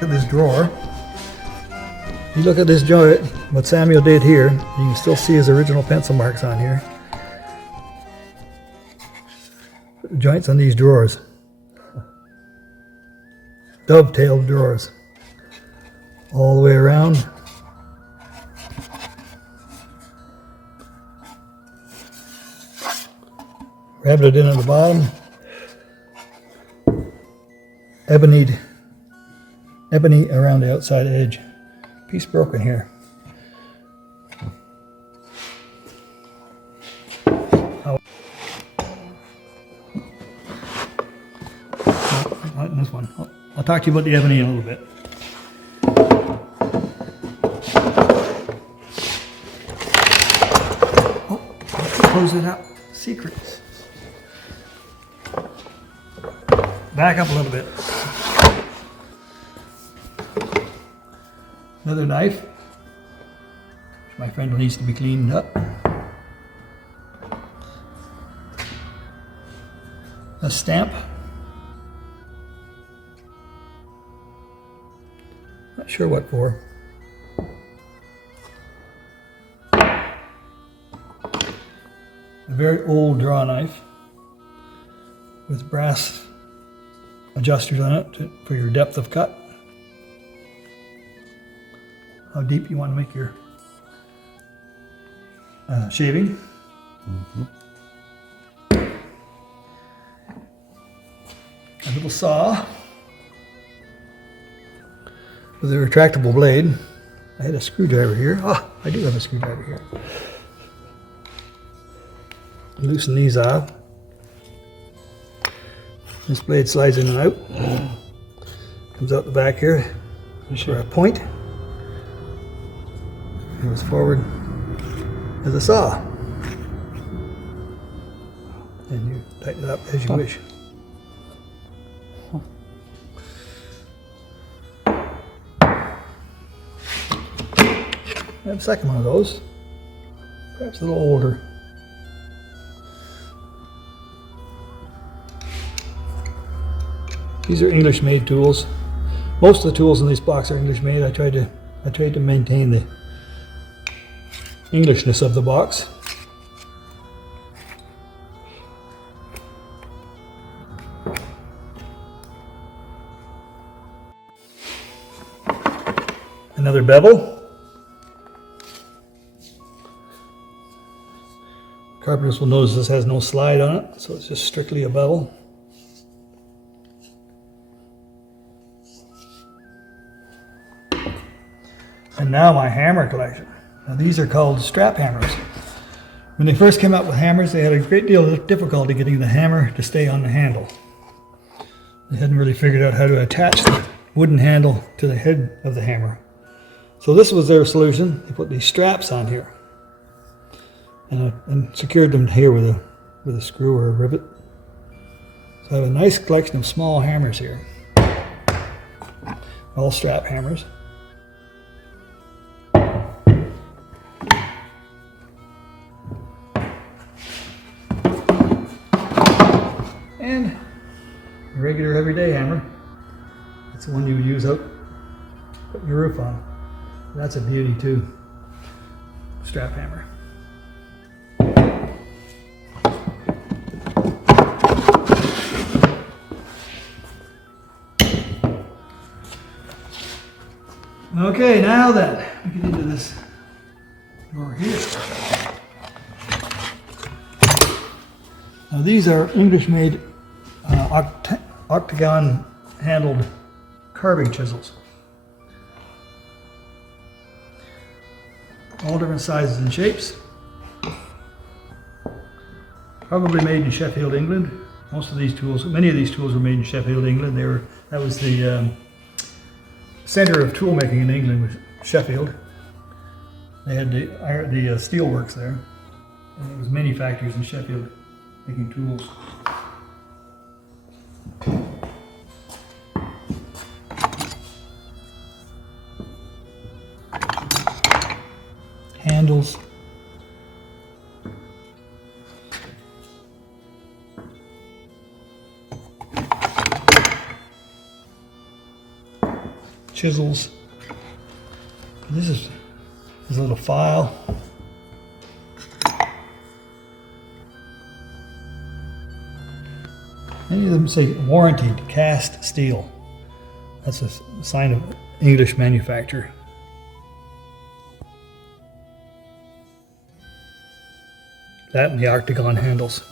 At this drawer. You look at this joint, what Samuel did here, you can still see his original pencil marks on here. Joints on these drawers. Dovetailed drawers. All the way around. Rabbited in at the bottom. Ebony around the outside edge. Piece broken here. Not this one. I'll talk to you about the ebony in a little bit. Oh, close it up. Secrets. Back up a little bit. Another knife. My friend needs to be cleaned up. A stamp. Not sure what for. A very old draw knife with brass adjusters on it for your depth of cut. How deep you want to make your shaving. A little saw with a retractable blade. I had a screwdriver here. Ah, I do have a screwdriver here. Loosen these off. This blade slides in and out. Comes out the back here for a point. Goes forward as a saw. And you tighten it up as you wish. I have a second one of those. Perhaps a little older. These are English made tools. Most of the tools in this box are English made. I tried to maintain the Englishness of the box. Another bevel. Carpenters will notice this has no slide on it, so it's just strictly a bevel. And now my hammer collection. Now these are called strap hammers. When they first came out with hammers, they had a great deal of difficulty getting the hammer to stay on the handle. They hadn't really figured out how to attach the wooden handle to the head of the hammer. So this was their solution. They put these straps on here and secured them here with a screw or a rivet. So I have a nice collection of small hammers here. All strap hammers. And a regular everyday hammer. That's the one you use out putting your roof on. That's a beauty too. Strap hammer. Okay, now then, we get into this drawer here. Now these are English made octagon handled carving chisels. All different sizes and shapes. Probably made in Sheffield, England. Most of these tools, many of these tools were made in Sheffield, England. That was the center of tool making in England, was Sheffield. They had the steel works there. And there was many factories in Sheffield making tools. Handles. chisels. This is a little file. Many of them say warranted cast steel. That's a sign of English manufacture. That and the octagon handles.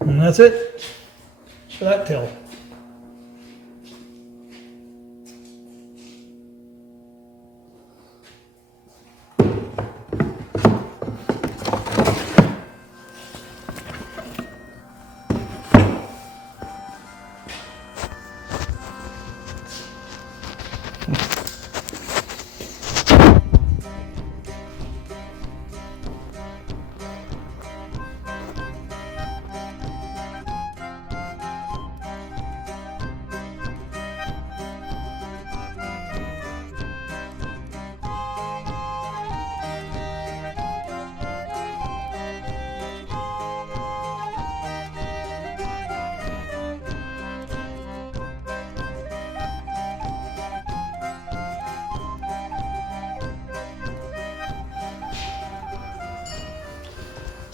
And that's it for that till.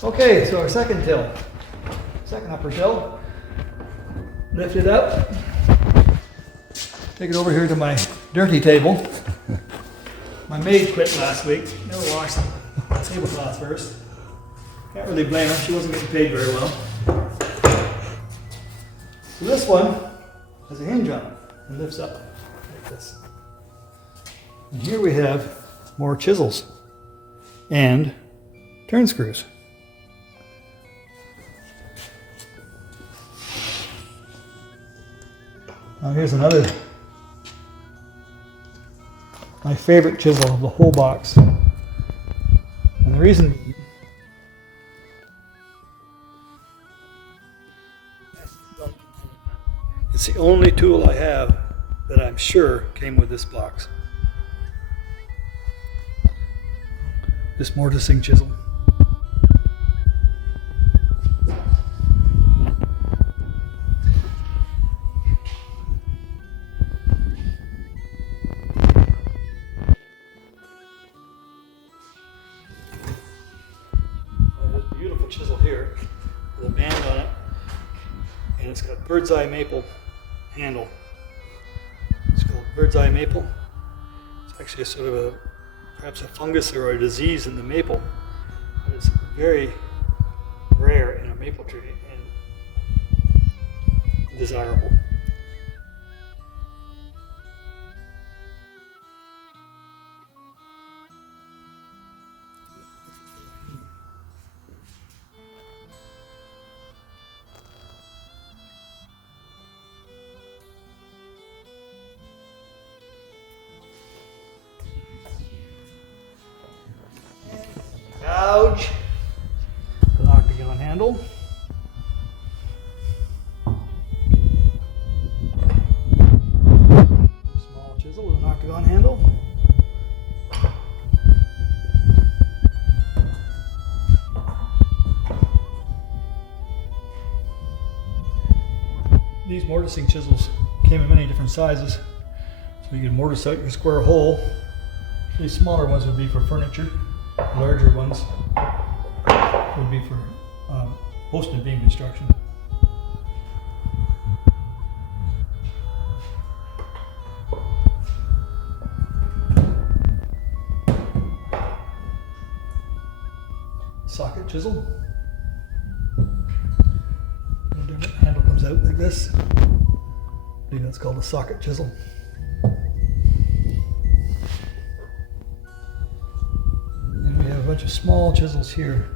Okay, so our second till, second upper till, lift it up, take it over here to my dirty table. My maid quit last week, never washed the tablecloth first. Can't really blame her, she wasn't getting paid very well. So this one has a hinge on it and lifts up like this. And here we have more chisels and turn screws. Now here's another, my favorite chisel of the whole box. And the reason, it's the only tool I have that I'm sure came with this box. This mortising chisel. Chisel here with a band on it, and it's got bird's eye maple handle. It's called bird's eye maple. It's actually a sort of a, perhaps a fungus or a disease in the maple, but it's very rare in a maple tree and desirable. Gouge, an octagon handle. Small chisel with an octagon handle. These mortising chisels came in many different sizes, so you can mortise out your square hole. These smaller ones would be for furniture. Larger ones would be for post and beam construction. Socket chisel. The handle comes out like this. I believe that's called a socket chisel. A bunch of small chisels here.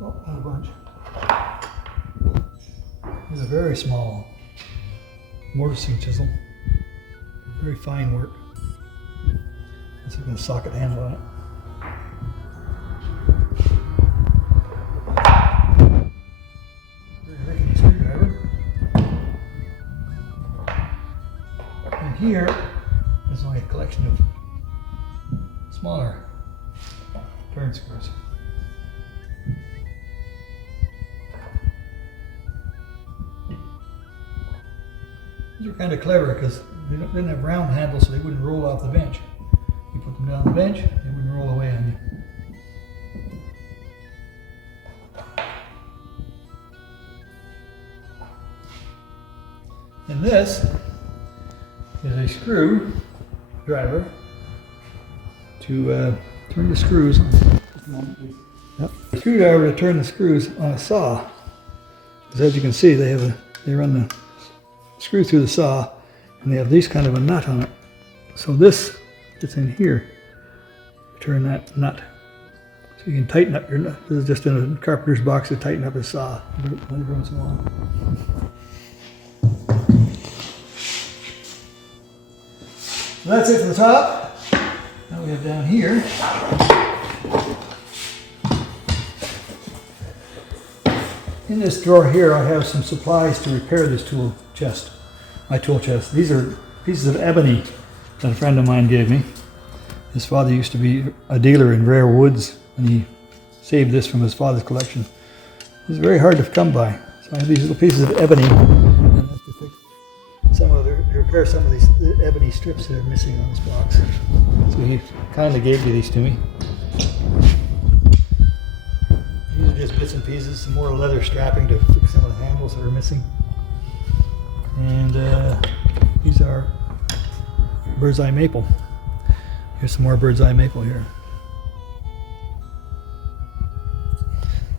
Oh, not a bunch. There's a very small mortising chisel. Very fine work. Let's look at the socket handle on it. here is only a collection of smaller turn screws. These are kind of clever because they didn't have round handles, so they wouldn't roll off the bench. You put them down the bench, they wouldn't roll away on you. And this is a screw driver to turn the screws on. Yep. A screwdriver to turn the screws on a saw. Because as you can see, they run the screw through the saw, and they have these kind of a nut on it. So this gets in here. Turn that nut. So you can tighten up your nut. This is just in a carpenter's box to tighten up a saw every once in a while. So that's it for the top. Now we have down here. In this drawer here, I have some supplies to repair this tool chest. My tool chest. These are pieces of ebony that a friend of mine gave me. His father used to be a dealer in rare woods, and he saved this from his father's collection. It's very hard to come by. So I have these little pieces of ebony, and I have to fix repair some of these ebony strips that are missing on this box. So he kindly gave these to me. These are just bits and pieces, some more leather strapping to fix some of the handles that are missing. And these are bird's eye maple. Here's some more bird's eye maple here.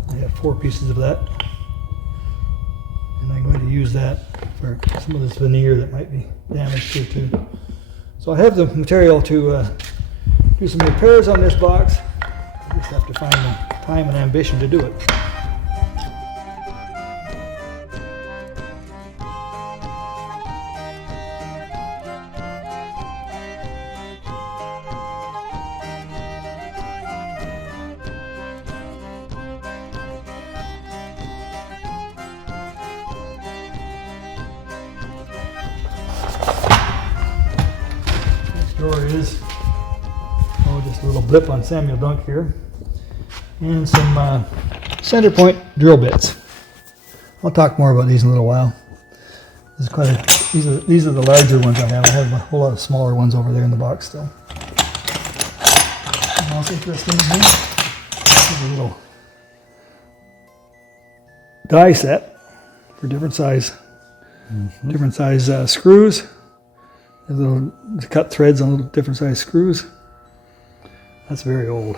I have 4 pieces of that. And I'm going to use that for some of this veneer that might be damaged here too. So I have the material to do some repairs on this box. I just have to find the time and ambition to do it. Drawer is just a little blip on Samuel Dunk here, and some center point drill bits. I'll talk more about these in a little while. This is these are the larger ones I have. I have a whole lot of smaller ones over there in the box still. And also interesting here, this is a little die set for different size screws. There's little cut threads on little different size screws. That's very old.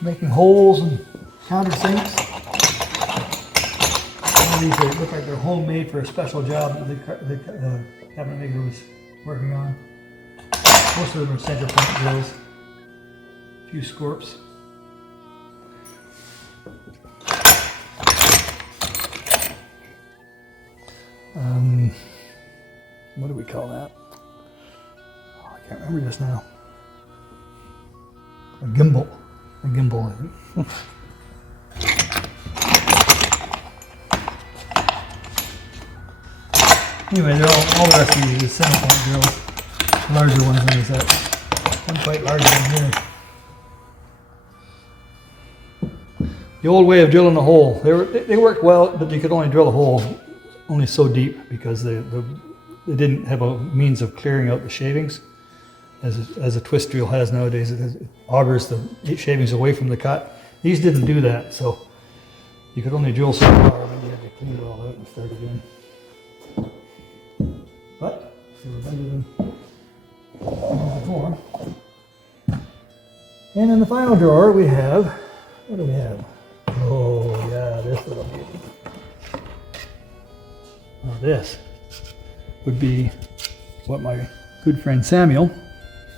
Making holes and countersinks. These look like they're homemade for a special job that the cabinet maker was working on. Most of them are center point drills. A few scorps. What do we call that? Oh, I can't remember just now. A gimbal. A gimbal, I think. Anyway, they're all the rest of these are center point drills. Larger ones than this. One quite larger than here. The old way of drilling a hole. They worked well, but you could only drill a hole only so deep because they didn't have a means of clearing out the shavings. As a twist drill has nowadays, it augers the shavings away from the cut. These didn't do that, so you could only drill so far, and then you had to clean it all out and start again. But they were better than before. And in the final drawer we have, what do we have? Oh yeah, this little beauty. Now this would be what my good friend Samuel,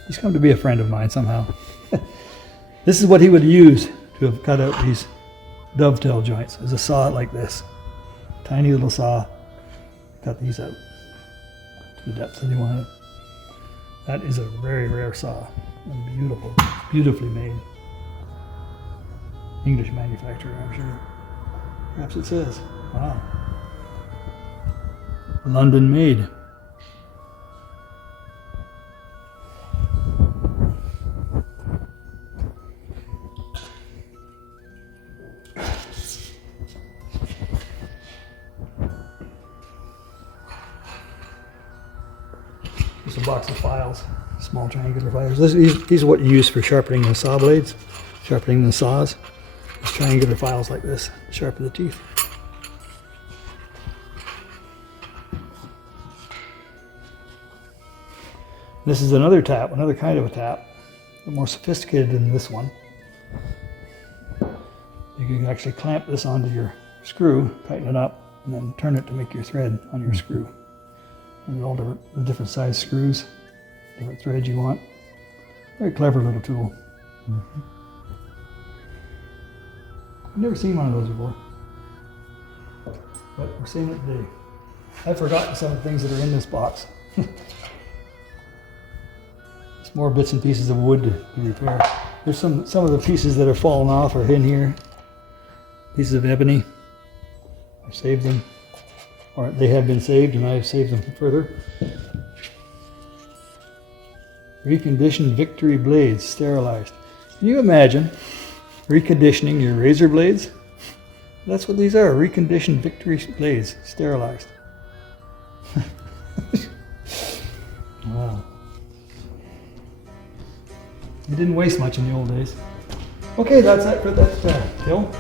he's come to be a friend of mine somehow. This is what he would use to have cut out these dovetail joints, as a saw like this. Tiny little saw, cut these out. to the depth that you want it. That is a very rare saw. And beautiful, beautifully made. English manufacturer, I'm sure. Perhaps it says. Wow. London made. Just a box of files, small triangular files. These are what you use for sharpening the saw blades, sharpening the saws. Just triangular files like this, sharpen the teeth. This is another tap, another kind of a tap, but more sophisticated than this one. You can actually clamp this onto your screw, tighten it up, and then turn it to make your thread on your screw. And all the different size screws, different threads you want. Very clever little tool. Mm-hmm. I've never seen one of those before, but we're seeing it today. I've forgotten some of the things that are in this box. It's more bits and pieces of wood to repair. There's some of the pieces that have fallen off are in here. Pieces of ebony. I've saved them, or they have been saved, and I have saved them further. Reconditioned Victory blades, sterilized. Can you imagine reconditioning your razor blades? That's what these are, reconditioned Victory blades, sterilized. Wow. You didn't waste much in the old days. Okay, that's it for that hill.